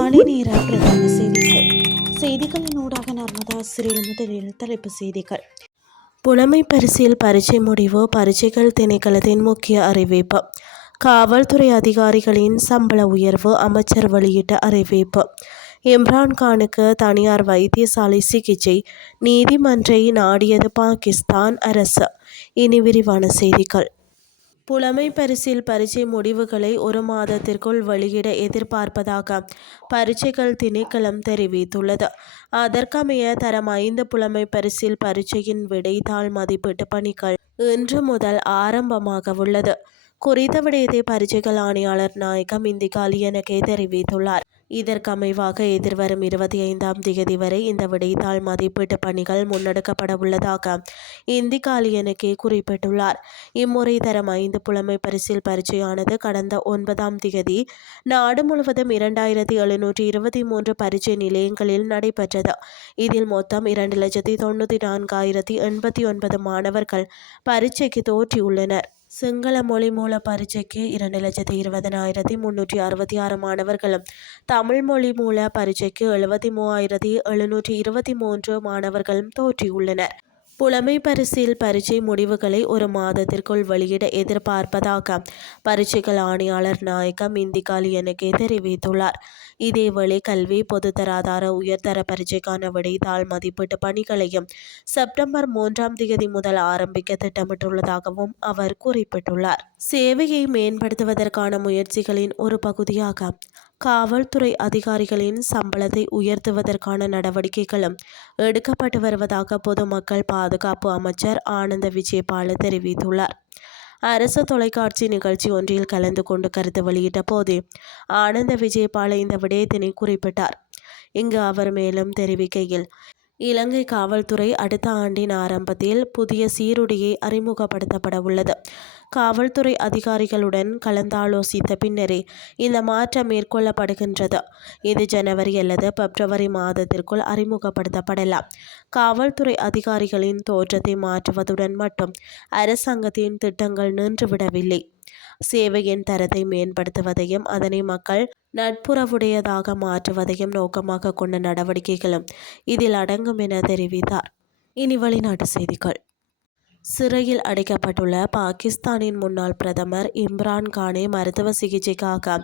காலை நேர பிரதான செய்திகளின் ஊடாக நர்மதா சிறில் முதலில் தலைப்பு செய்திகள். புலமை பரிசில் பரீட்சை முடிவு. பரீட்சைகள் திணைக்களத்தின் முக்கிய அறிவிப்பு. காவல்துறை அதிகாரிகளின் சம்பள உயர்வு. அமைச்சர் வெளியிட்ட அறிவிப்பு. இம்ரான்கானுக்கு தனியார் வைத்தியசாலை சிகிச்சை. நீதிமன்றை நாடியது பாகிஸ்தான் அரசு. இனி விரிவான செய்திகள். புலமை பரிசில் பரீட்சை முடிவுகளை 1 மாதத்திற்குள் வெளியிட எதிர்பார்ப்பதாக பரீட்சைகள் திணைக்களம் தெரிவித்துள்ளது. அதற்கமைய தரம் 5 புலமை பரிசில் பரீட்சையின் விடைத்தாள் மதிப்பீட்டு பணிகள் இன்று முதல் ஆரம்பமாக உள்ளது. குறித்த விடயத்தை பரீட்சைகள் ஆணையாளர் நாயகம் இந்திகா லியனகே தெரிவித்துள்ளார். இதற்கமைவாக எதிர்வரும் 25ஆம் தேதி வரை இந்த விடைத்தாள் மதிப்பீட்டு பணிகள் முன்னெடுக்கப்பட உள்ளதாக இந்திகா லியனகே குறிப்பிட்டுள்ளார். இம்முறை தரம் 5 புலமை பரிசில் பரீட்சையானது கடந்த 9ஆம் தேதி நாடு முழுவதும் 2723 பரீட்சை நிலையங்களில் நடைபெற்றது. இதில் மொத்தம் 2,94,089 மாணவர்கள் பரீட்சைக்கு தோற்றியுள்ளனர். சிங்கள மொழி மூல பரீட்சைக்கு 2,20,366 மாணவர்களும், தமிழ் மொழி மூல பரீட்சைக்கு 73,723 மாணவர்களும் தோற்றியுள்ளனர். புலமை பரிசில் பரீட்சை முடிவுகளை 1 மாதத்திற்குள் வெளியிட எதிர்பார்ப்பதாக பரீட்சைகள் ஆணையாளர் நாயகம் இந்திகா லியனகே தெரிவித்துள்ளார். இதேவேளை கல்வி பொதுத்தராதார உயர்தர பரீட்சைக்கான விடைத்தாள் மதிப்பீட்டு பணிகளையும் செப்டம்பர் 3ஆம் தேதி முதல் ஆரம்பிக்க திட்டமிட்டுள்ளதாகவும் அவர் குறிப்பிட்டுள்ளார். சேவையை மேம்படுத்துவதற்கான முயற்சிகளின் ஒரு பகுதியாக காவல்துறை அதிகாரிகளின் சம்பளத்தை உயர்த்துவதற்கான நடவடிக்கைகளும் எடுக்கப்பட்டு வருவதாக பொதுமக்கள் பாதுகாப்பு அமைச்சர் ஆனந்த விஜயபால தெரிவித்துள்ளார். அரசு தொலைக்காட்சி நிகழ்ச்சி ஒன்றில் கலந்து கொண்டு கருத்து வெளியிட்ட போதே ஆனந்த விஜயபால இந்த விடயத்தினை குறிப்பிட்டார். இங்கு அவர் மேலும் தெரிவிக்கையில், இலங்கை காவல்துறை அடுத்த ஆண்டின் ஆரம்பத்தில் புதிய சீருடையை அறிமுகப்படுத்தப்பட உள்ளது. காவல்துறை அதிகாரிகளுடன் கலந்தாலோசித்த பின்னரே இந்த மாற்றம் மேற்கொள்ளப்படுகின்றது. இது ஜனவரி அல்லது பிப்ரவரி மாதத்திற்குள் அறிமுகப்படுத்தப்படலாம். காவல்துறை அதிகாரிகளின் தோற்றத்தை மாற்றுவதுடன் மட்டும் அரசாங்கத்தின் திட்டங்கள் நின்றுவிடவில்லை. சேவையின் தரத்தை மேம்படுத்துவதையும் அதனை மக்கள் நட்புறவுடையதாக மாற்றுவதையும் நோக்கமாக கொண்ட நடவடிக்கைகளும் இதில் அடங்கும் என தெரிவித்தார். இனி வெளிநாட்டு செய்திகள். சிறையில் அடைக்கப்பட்டுள்ள பாகிஸ்தானின் முன்னாள் பிரதமர் இம்ரான்கானை மருத்துவ சிகிச்சைக்காக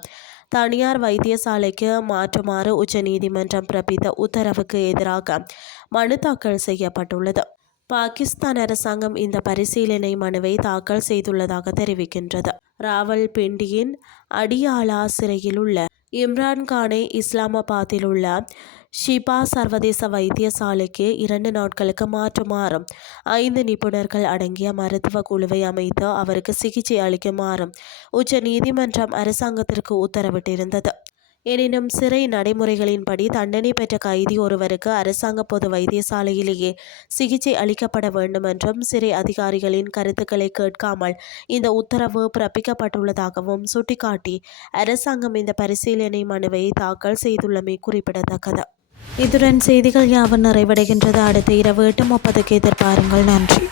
தனியார் வைத்தியசாலைக்கு மாற்றுமாறு உச்சநீதிமன்றம் பிறப்பித்த உத்தரவுக்கு எதிராக மனு தாக்கல் செய்யப்பட்டுள்ளது. பாகிஸ்தான் அரசாங்கம் இந்த பரிசீலனை மனுவை தாக்கல் செய்துள்ளதாக தெரிவிக்கின்றது. ராவல்பிண்டியின் அடியாலா சிறையில் உள்ள இம்ரான்கானை இஸ்லாமாபாத்தில் உள்ள ஷிபா சர்வதேச வைத்தியசாலைக்கு 2 நாட்களுக்கு மாற்றுமாறும் 5 நிபுணர்கள் அடங்கிய மருத்துவ குழுவை அமைத்து அவருக்கு சிகிச்சை அளிக்குமாறும் உச்ச நீதிமன்றம் அரசாங்கத்திற்கு உத்தரவிட்டிருந்தது. எனினும் சிறை நடைமுறைகளின்படி தண்டனை பெற்ற கைதி ஒருவருக்கு அரசாங்க பொது வைத்தியசாலையிலேயே சிகிச்சை அளிக்கப்பட வேண்டும் என்றும் சிறை அதிகாரிகளின் கருத்துக்களை கேட்காமல் இந்த உத்தரவு பிறப்பிக்கப்பட்டுள்ளதாகவும் சுட்டிக்காட்டி அரசாங்கம் இந்த பரிசீலனை மனுவை தாக்கல் செய்துள்ளமை குறிப்பிடத்தக்கது. இதுடன் செய்திகள் யாவும் நிறைவடைகின்றது. அடுத்த இரவு 8:30க்கு எதிர்பாருங்கள். நன்றி.